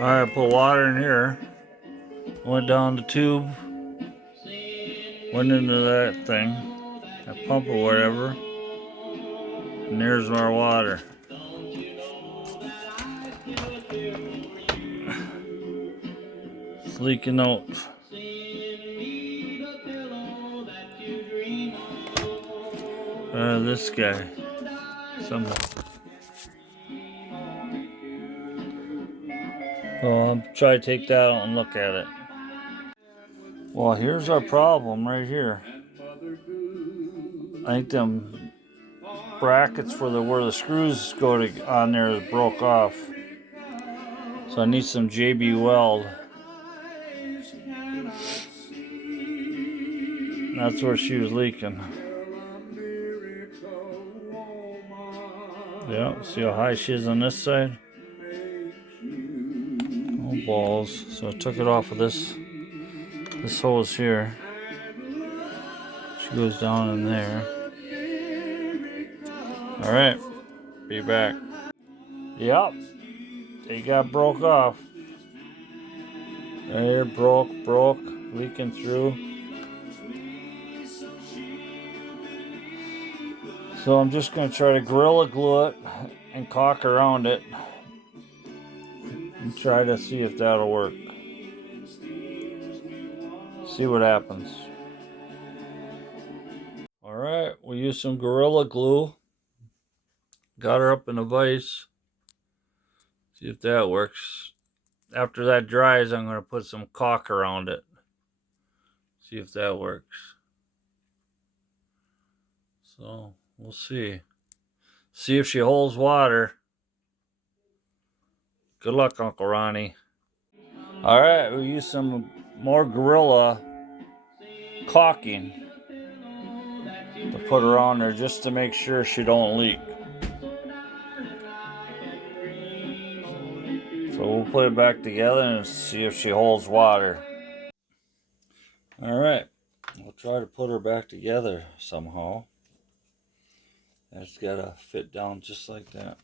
Alright, put water in here. Went down the tube. Went into that thing. That pump or whatever. And there's our water. It's leaking out. This guy. Somehow. Well, I'll try to take that out and look at it. Well, here's our problem right here. I think them brackets for where the screws go on there is broke off. So I need some JB weld. That's where she was leaking. Yeah, see how high she is on this side? Oh balls. So I took it off of this hose here. She goes down in there. Alright, be back. Yep, they got broke off. There, broke, leaking through. So I'm just going to try to Gorilla Glue it and caulk around it and try to see if that'll work. See what happens. Alright, we used some Gorilla Glue. Got her up in a vise. See if that works. After that dries, I'm going to put some caulk around it. See if that works. So, we'll see. See if she holds water. Good luck, Uncle Ronnie. Alright, we use some more Gorilla caulking to put her on there just to make sure she don't leak. So we'll put it back together and see if she holds water. Alright, we'll try to put her back together somehow. It's gotta fit down just like that.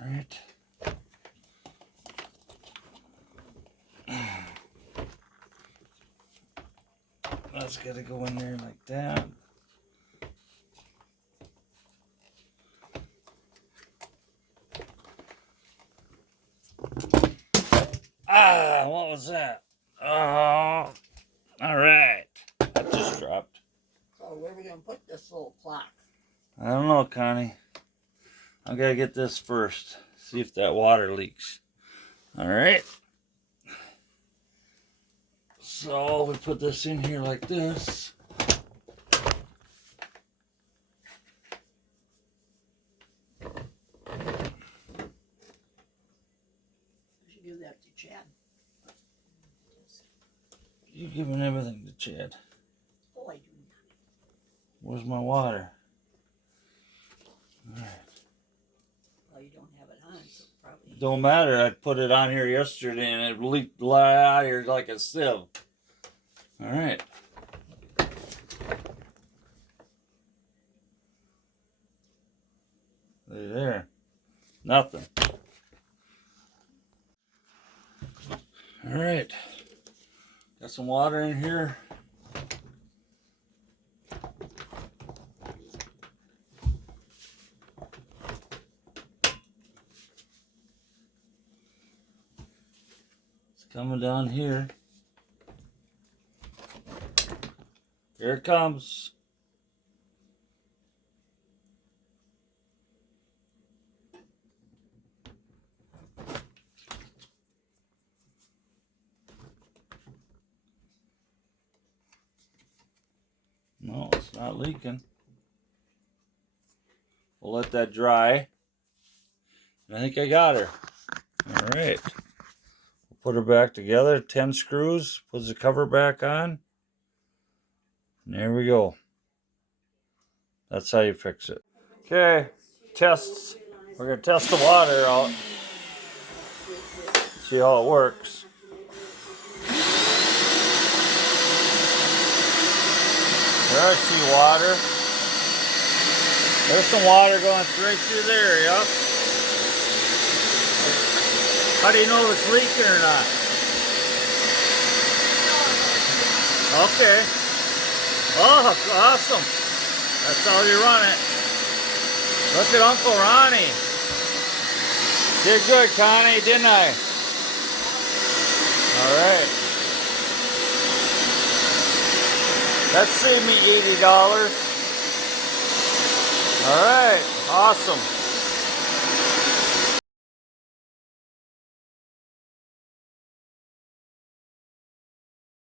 Alright. That's gotta go in there like that. Ah, what was that? Oh, alright. That just dropped. So where are we going to put this little clock? I don't know, Connie. I gotta get this first. See if that water leaks. Alright. So we put this in here like this. You should give that to Chad. You're giving everything to Chad. Oh, I do not. Where's my water? Alright. Well, you don't have it on, so probably. Don't matter. I put it on here yesterday and it leaked out here like a sieve. Alright. There. Nothing. Alright. Got some water in here. It's coming down here. Here it comes. No, it's not leaking. We'll let that dry. And I think I got her. All right. We'll put her back together. 10 screws. Put the cover back on. There we go. That's how you fix it. Okay, tests. We're gonna test the water out. See how it works. There I see water. There's some water going straight through there, yep. How do you know if it's leaking or not? Okay. Oh, awesome. That's how you run it. Look at Uncle Ronnie. Did good, Connie, didn't I? All right. That saved me $80. All right, awesome.